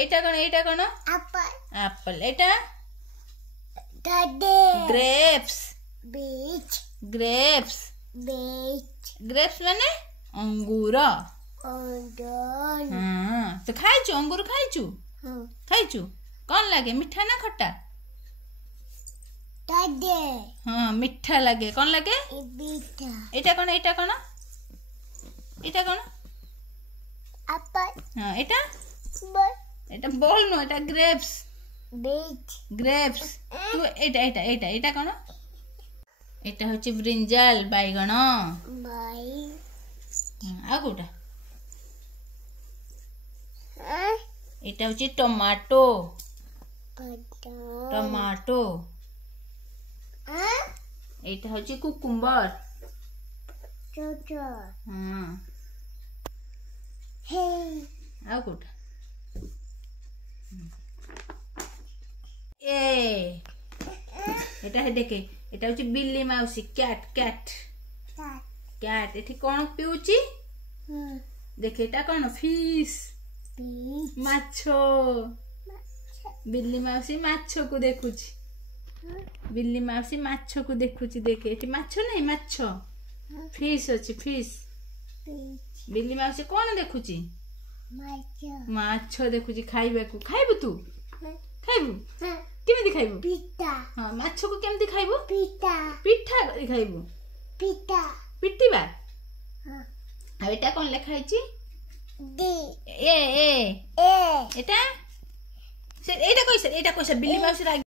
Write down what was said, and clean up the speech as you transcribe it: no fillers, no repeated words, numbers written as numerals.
एटा कौन एप्पल एटा grapes grapes grapes माने अंगूर हाँ तो खाइचु अंगूर खाइचु कौन लगे मीठा ना खट्टा हाँ मीठा लगे कौन लगे एटा कौन हाँ एटा बोल नो एटा ग्रेप्स तू एटा कौन एटा होची ब्रिंजाल बैगण आ गोटा एटा होची टमाटो एटा होची कुकुम्बर हाँ आ गोटा एटा है देखे एटा होची बिल्ली माउसी कैट एठी कौन पिउची देखे एटा कौन फिश माछो बिल्ली माउसी माछो को देखुची बिल्ली माउसी माछो को देखुची देखे एठी माछो नहीं माछो फिश अछि फिश बिल्ली माउसी कौन देखुची माछो देखुची खाइबा को खाइबु तू खाइबु केमिति खाइबु पिठा हां माछो को केमिति खाइबु पिठा खाइबु पिट्टीबा हां एटा कोन लेखा हिची ए एटा से एटा कोइसा बिल्ली माउसी रागी